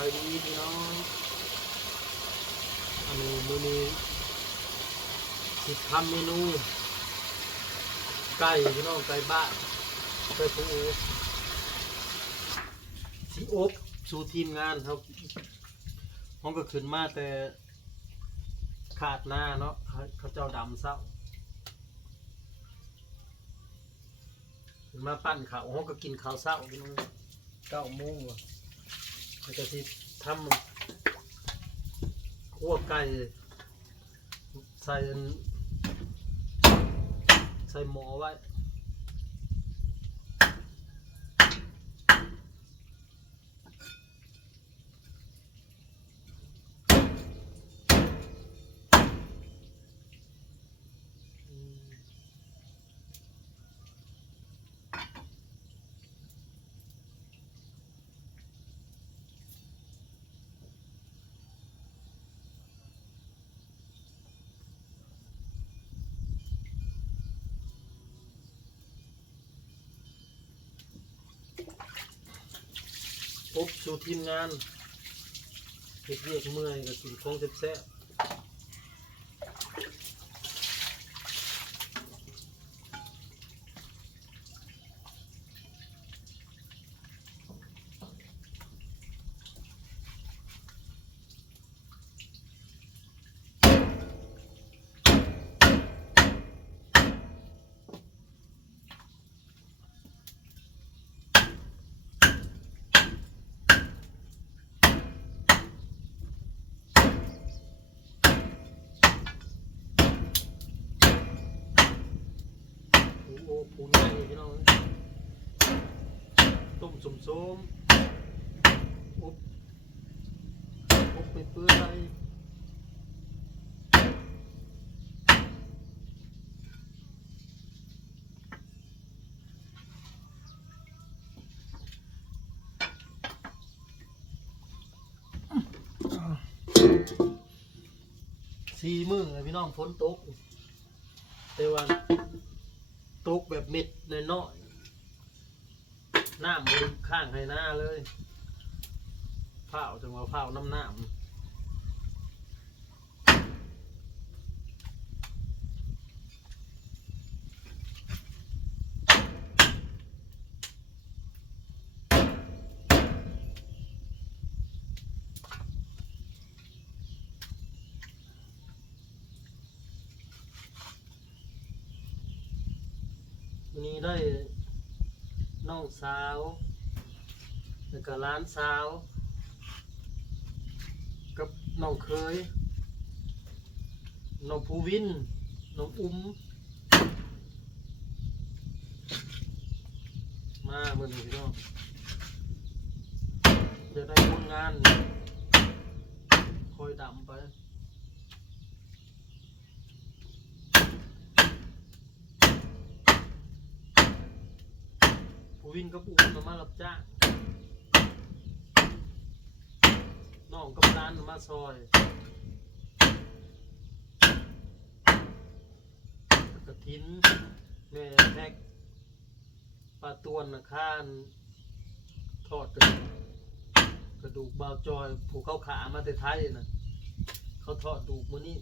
ายดีพี่น้องอันนี้มื้อนี้สิทำเมนูไก่พี่น้องไก่บ้านไก่ปูสิอบสู่ทีมงานครับห้องก็ขึ้นมาแต่ขาดหน้าเนาะเขาเจ้าดำเศร้าขึ้นมาปั้นข้าวห้องก็กินข้าวเศร้าพี่น้อง9 โมงว่ะแล้วก็ที่ทำคั่วไก่ใส่หม้อไว้อบสู่ทีมงานเฮ็ดเวียกเมื่อยก็กินของแซ่บปูใหญ่พี่น้องต้มส้มอบไปเปื่อย4 มื้อเลยพี่น้องฝนตกแต่ว่าตกแบบเม็ดน้อยๆน้ำมันข้างให้หน้าเลยเผาจังหวะเผาน้ำวันนี้ได้น้องสาวแล้วก็ร้านสาวกับน้องเคยน้องภูวินน้องมาเมื่อนี้พี่น้องจะได้ผลงานคอยดำไปภูวินกับมารับจ้างน้องกับร้านมาซอยกระถินแม่แท็กปลาตวนข้านทอดกระดูกบาวจอยผูกเขาขามาแต่ไทยนะเขาทอดดูกมื้อนี้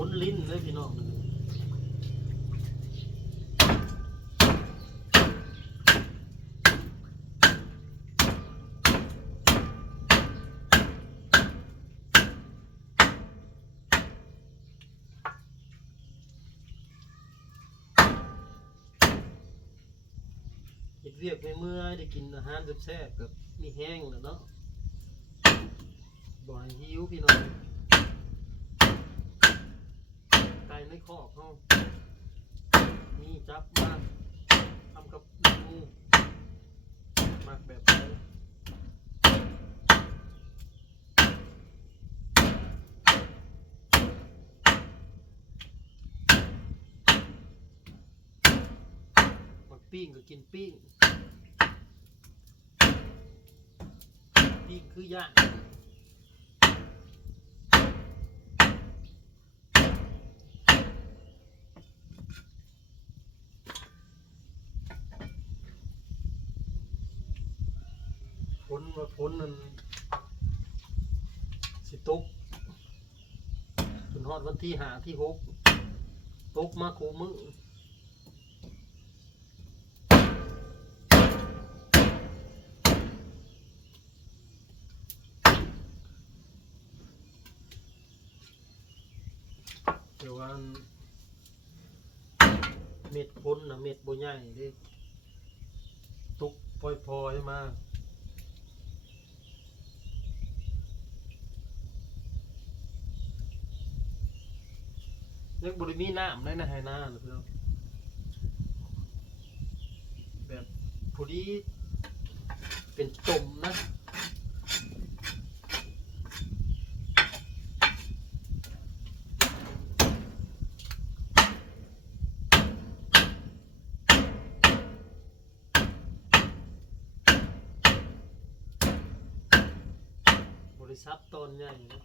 พ้นลิ้นเลยพี่น้อง เฮ็ดเวียกไปเมื่อยได้กินอาหารแซ่บๆกับมีแห้งแล้วเนาะบ่ให้หิวพี่น้องไก่ในคอกเฮามีจับมาทำกับเมนูมักแบบไหนมักปิ้งก็กินปิ้งคือย่างผลนั่นสิตกจนฮอดวันที่5ที่6ตกมาคู่มื้อแต่ว่าเม็ดพ้นนะเม็ดบ่ใหญ่เด้ตกพลอยๆมายังบ่ได้มีน้ำเลยนะให้นาเพื่อนแบบพอดีเป็นตุ่มนะบริษัทต้นใหญ่นะ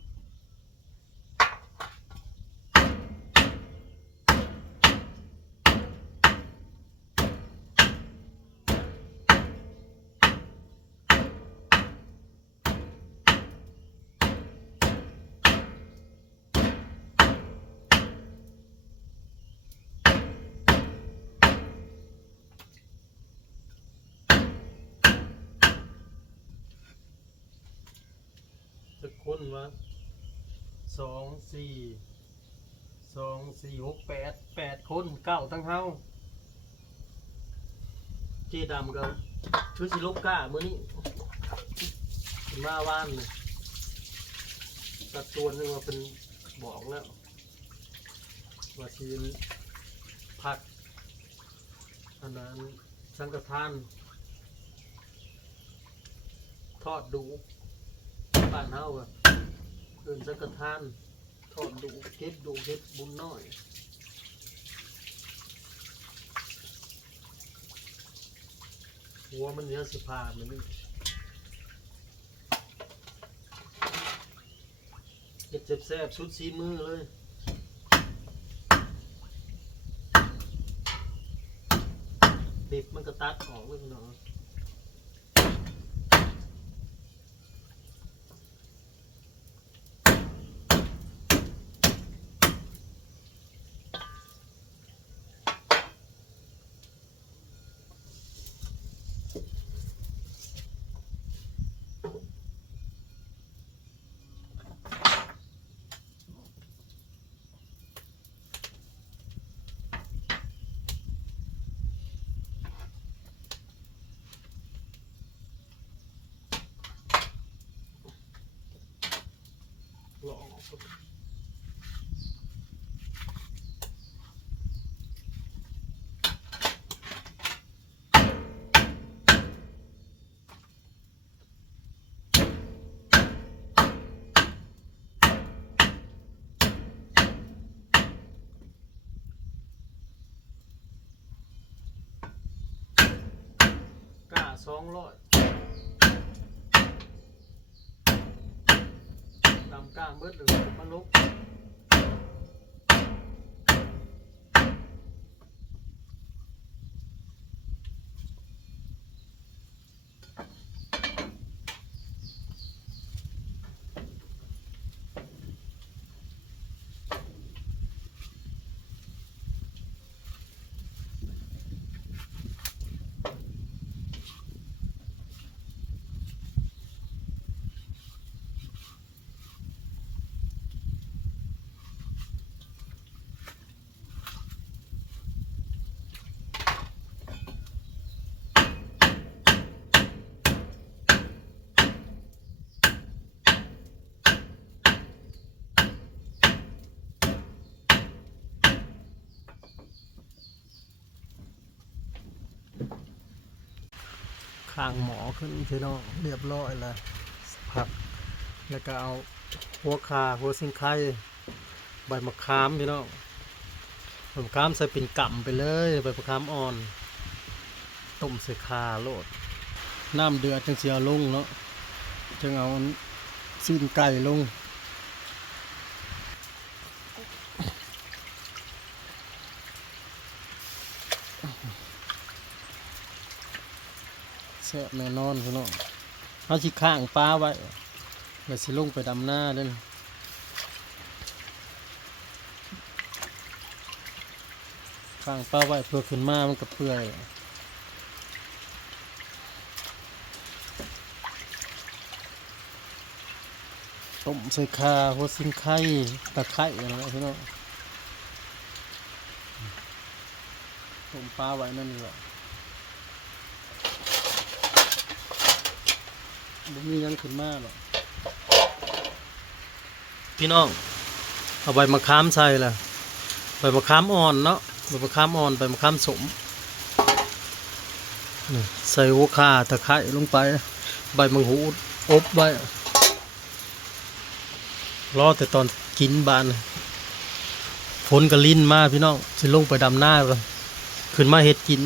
จะคนวะ8 คน9ทั้งเฮาเจดำกับชุดสิลบก้ามื้อนี้มาว่านเลยตัดตัวนึงว่าเป็นบอกแล้วว่าสิผักอันนั้นสังฆทานทอดดูบ้านเฮาอะเดินสังฆทานทอดดูเฮ็ดบุญน้อยหัวมันเนื้อสิพามันนี่เฮ็ดแซ่บๆสุดสีมือเลยดิบมันก็ตัดออกเลยพี่น้องลองกล้า200ดำกล้าเบิดเลยมาลบ ข้างหมอขึ้นพี่น้องเรียบร้อยแล้วผักแล้วก็เอาหัวข่าหัวสิงไข่ใบมะขามพี่น้องใบมะขามใส่เป็นกำไปเลยใบมะขามอ่อนต้มใส่ข่าโลดน้ำเดือดจังเสียลงเนาะจึงเอาซีนไก่ลงแซ่บแน่นอนพี่น้องเอาสิข้างปลาไว้แล้วสิลงไปดำหน้าเด้อข้างปลาไว้เพื่อขึ้นมามันก็เปื่อยต้มใส่ข่าหัวสิงไข่ตะไคร้อะไรนะพี่น้องต้มปลาไว้นั่นแหละบ่มีหยังขึ้นมาหรอกพี่น้องเอาใบมะขามใส่ละใบมะขามอ่อนเนาะใบมะขามอ่อนใบมะขามสมนี่ใส่หัวข่าตะไคร้ลงไปใบมังหูดอบไว้รอแต่ตอนกินบานฝนก็ลิ้นมาพี่น้องสิลงไปดำหน้ากันขึ้นมาเฮ็ดกิน